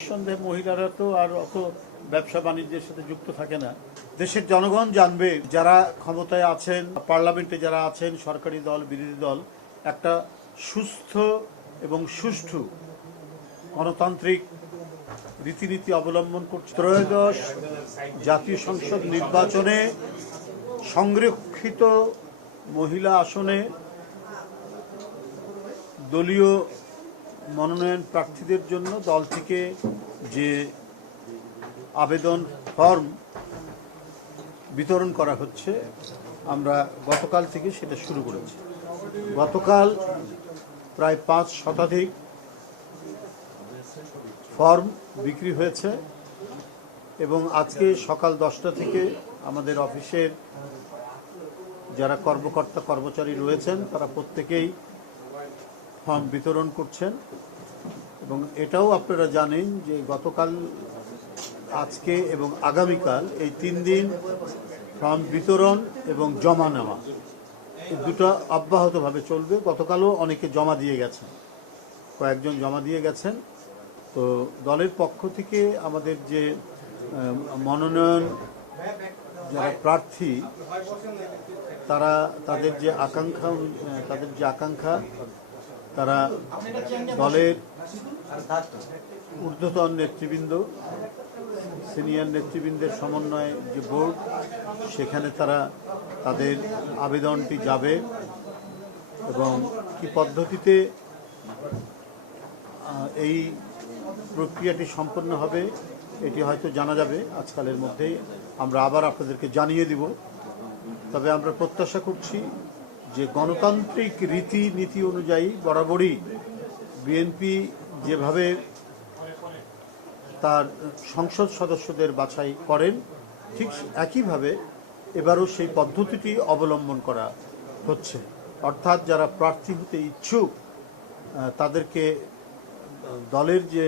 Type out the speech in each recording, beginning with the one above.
নিঃসন্দেহে মহিলারা তো আর অত ব্যবসা বাণিজ্যের সাথে যুক্ত থাকে না। দেশের জনগণ জানবে যারা ক্ষমতায় আছেন, পার্লামেন্টে যারা আছেন, সরকারি দল বিরোধী দল একটা সুস্থ এবং সুষ্ঠু গণতান্ত্রিক রীতিনীতি অবলম্বন করছে। ত্রয়োদশ জাতীয় সংসদ নির্বাচনে সংরক্ষিত মহিলা আসনে দলীয় মনোনয়ন প্রার্থীদের জন্য দল থেকে যে আবেদন ফর্ম বিতরণ করা হচ্ছে, আমরা গতকাল থেকে সেটা শুরু করেছি। গতকাল প্রায় 5 শতাধিক ফর্ম বিক্রি হয়েছে এবং আজকে সকাল 10টা থেকে আমাদের অফিসের যারা কর্মকর্তা কর্মচারী রয়েছেন তারা প্রত্যেকেই ফর্ম বিতরণ করছেন। এবং এটাও আপনারা জানেন যে গতকাল, আজকে এবং আগামীকাল এই 3 দিন ফর্ম বিতরণ এবং জমা নেওয়া এই দুটো অব্যাহতভাবে চলবে। গতকালও অনেকে জমা দিয়ে গেছেন, কয়েকজন জমা দিয়ে গেছেন। তো দলের পক্ষ থেকে আমাদের যে মনোনয়ন যারা প্রার্থী তারা তাদের যে আকাঙ্ক্ষা তারা দলের ঊর্ধ্বতন নেতৃবৃন্দ, সিনিয়র নেতৃবৃন্দের সমন্বয়ে যে বোর্ড, সেখানে তারা তাদের আবেদনটি যাবে এবং কি পদ্ধতিতে এই প্রক্রিয়াটি সম্পন্ন হবে এটি হয়তো জানা যাবে আজকালের মধ্যেই। আমরা আবার আপনাদেরকে জানিয়ে দিব। তবে আমরা প্রত্যাশা করছি যে গণতান্ত্রিক রীতিনীতি অনুযায়ী বরাবরই বিএনপি যেভাবে তার সংসদ সদস্যদের বাছাই করেন, ঠিক একইভাবে এবারও সেই পদ্ধতিটি অবলম্বন করা হচ্ছে। অর্থাৎ যারা প্রার্থী হতে ইচ্ছুক তাদেরকে দলের যে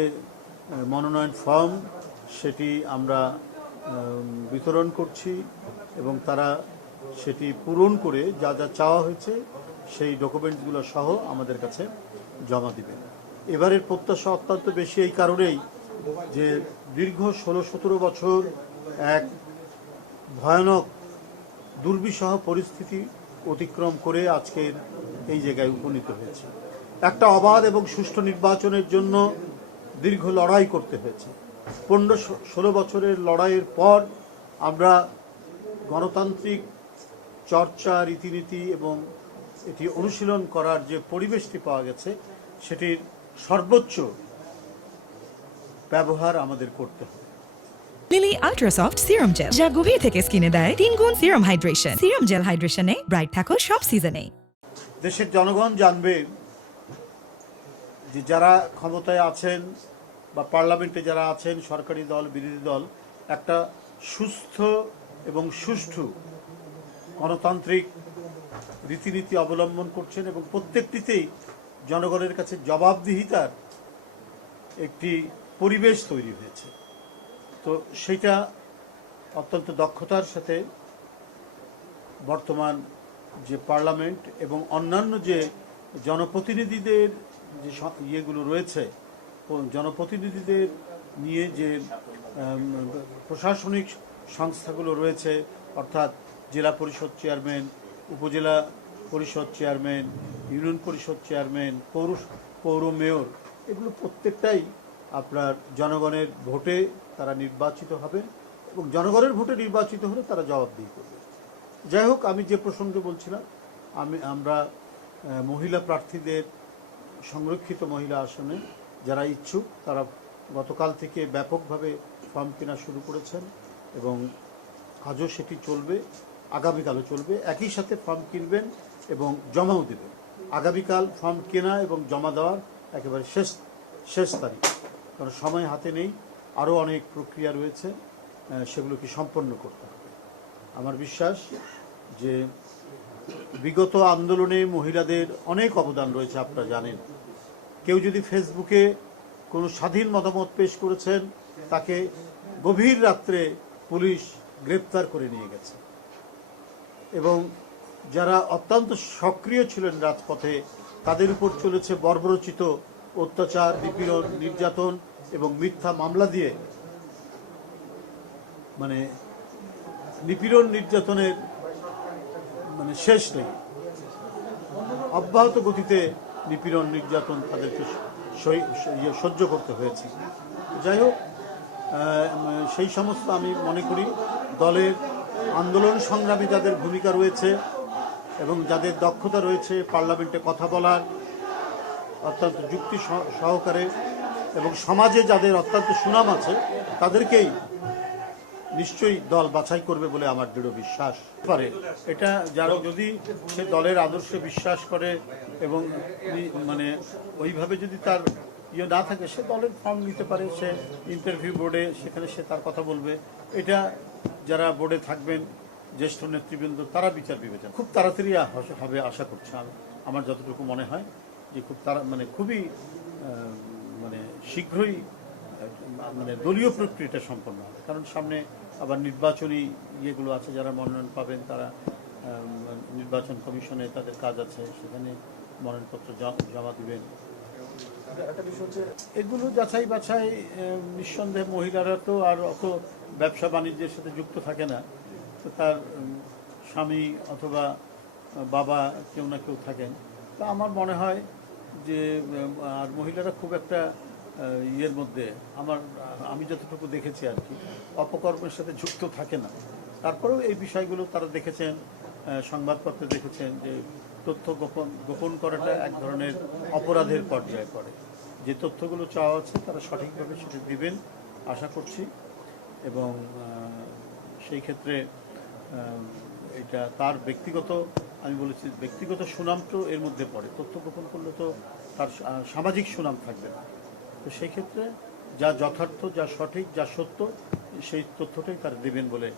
মনোনয়ন ফর্ম সেটি আমরা বিতরণ করছি এবং তারা সেটি পূরণ করে যা যা চাওয়া হয়েছে সেই ডকুমেন্টসগুলো সহ আমাদের কাছে জমা দিবেন। এবারের প্রত্যাশা অত্যন্ত বেশি এই কারণেই যে দীর্ঘ 16-17 বছর এক ভয়ানক দুর্বিষহ পরিস্থিতি অতিক্রম করে আজকের এই জায়গায় উপনীত হয়েছে। একটা অবাধ এবং সুষ্ঠু নির্বাচনের জন্য দীর্ঘ লড়াই করতে হয়েছে। 15-16 বছরের লড়াইয়ের পর আমরা গণতান্ত্রিক চর্চা, রীতিনীতি এবং এটি অনুশীলন করার যে পরিবেশটি পাওয়া গেছে সেটির সর্বোচ্চ ব্যবহার আমাদের করতে হবে। Lily ultra soft serum gel, যা গভীর থেকে স্কিনে দেয় 3 গুণ সিরাম হাইড্রেশন। সিরাম জেল হাইড্রেশনে ব্রাইট থাকো সব সিজনে। দেশের জনগণ জানবে যে যারা ক্ষমতায় আছেন বা পার্লামেন্টে যারা আছেন, সরকারি দল বিরোধী দল একটা সুস্থ এবং সুষ্ঠু গণতান্ত্রিক রীতিনীতি অবলম্বন করছেন এবং প্রত্যেকটিতেই জনগণের কাছে জবাবদিহিতার একটি পরিবেশ তৈরি হয়েছে। তো সেটা অত্যন্ত দক্ষতার সাথে বর্তমান যে পার্লামেন্ট এবং অন্যান্য যে জনপ্রতিনিধিদের যে ইয়েগুলো রয়েছে, জনপ্রতিনিধিদের নিয়ে যে প্রশাসনিক সংস্থাগুলো রয়েছে, অর্থাৎ জেলা পরিষদ চেয়ারম্যান, উপজেলা পরিষদ চেয়ারম্যান, ইউনিয়ন পরিষদ চেয়ারম্যান, পৌর মেয়র, এগুলো প্রত্যেকটাই আপনার জনগণের ভোটে তারা নির্বাচিত হবেন এবং জনগণের ভোটে নির্বাচিত হলে তারা জবাবদিহি করবে। যাই হোক, আমি যে প্রসঙ্গে বলছিলাম, আমরা মহিলা প্রার্থীদের সংরক্ষিত মহিলা আসনে যারা ইচ্ছুক তারা গতকাল থেকে ব্যাপকভাবে ফর্ম কেনা শুরু করেছেন এবং আজও সেটি চলবে, আগামীকালও চলবে। একই সাথে ফর্ম কিনবেন এবং জমাও দেবেন। আগামীকাল ফর্ম কেনা এবং জমা দেওয়ার একেবারে শেষ তারিখ, কারণ সময় হাতে নেই, আরও অনেক প্রক্রিয়া রয়েছে, সেগুলোকে সম্পন্ন করতে হবে। আমার বিশ্বাস যে বিগত আন্দোলনে মহিলাদের অনেক অবদান রয়েছে, আপনারা জানেন। কেউ যদি ফেসবুকে কোনো স্বাধীন মতামত পেশ করেছেন, তাকে গভীর রাত্রে পুলিশ গ্রেপ্তার করে নিয়ে গেছে এবং যারা অত্যন্ত সক্রিয় ছিলেন রাজপথে তাদের উপর চলেছে বর্বরোচিত অত্যাচার, নিপীড়ন, নির্যাতন এবং মিথ্যা মামলা দিয়ে মানে নিপীড়ন নির্যাতনের মানে শেষ নেই, অব্যাহত গতিতে নিপীড়ন নির্যাতন তাদেরকে সহ্য করতে হয়েছে। যাই হোক, সেই সমস্ত আমি মনে করি দলের আন্দোলন সংগ্রামে যাদের ভূমিকা রয়েছে এবং যাদের দক্ষতা রয়েছে পার্লামেন্টে কথা বলার অত্যন্ত যুক্তি সহকারে এবং সমাজে যাদের অত্যন্ত সুনাম আছে তাদেরকেই নিশ্চয়ই দল বাছাই করবে বলে আমার দৃঢ় বিশ্বাস পারে। এটা যারা যদি সে দলের আদর্শে বিশ্বাস করে এবং মানে ওইভাবে যদি তার না থাকে, সে দলের ফর্ম নিতে পারে, সে ইন্টারভিউ বোর্ডে সেখানে সে তার কথা বলবে। এটা যারা বোর্ডে থাকবেন জ্যেষ্ঠ নেতৃবৃন্দ তারা বিচার বিবেচনা খুব তাড়াতাড়ি হবে আশা করছি। আমার যতটুকু মনে হয় যে খুবই মানে শীঘ্রই মানে দলীয় প্রক্রিয়াটা সম্পন্ন হবে, কারণ সামনে আবার নির্বাচনী ইয়েগুলো আছে, যারা মনোনয়ন পাবেন তারা নির্বাচন কমিশনে তাদের কাজ আছে, সেখানে মনোনয়নপত্র জমা দিবেন। এগুলো যাচাই বাছাই নিঃসন্দেহে মহিলারা তো আর অত ব্যবসা বাণিজ্যের সাথে যুক্ত থাকে না, তো তার স্বামী অথবা বাবা কেউ না কেউ থাকেন। তা আমার মনে হয় যে আর মহিলারা খুব একটা ইয়ের মধ্যে আমি যতটুকু দেখেছি আর কি অপকর্মের সাথে যুক্ত থাকে না। তারপরেও এই বিষয়গুলো তারা দেখেছেন, সংবাদপত্রে দেখেছেন যে তথ্য গোপন করাটা এক ধরনের অপরাধের পর্যায়ে পড়ে। যে তথ্যগুলো চাওয়া আছে তারা সঠিকভাবে সেটা দিবেন আশা করছি, এবং সেই ক্ষেত্রে এটা তার ব্যক্তিগত, আমি বলেছি ব্যক্তিগত সুনাম তো এর মধ্যে পড়ে, তথ্য গোপন করলে তো তার সামাজিক সুনাম থাকবে না। তো সেই ক্ষেত্রে যা যথার্থ, যা সঠিক, যা সত্য সেই তথ্যটাই তারা দেবেন বলে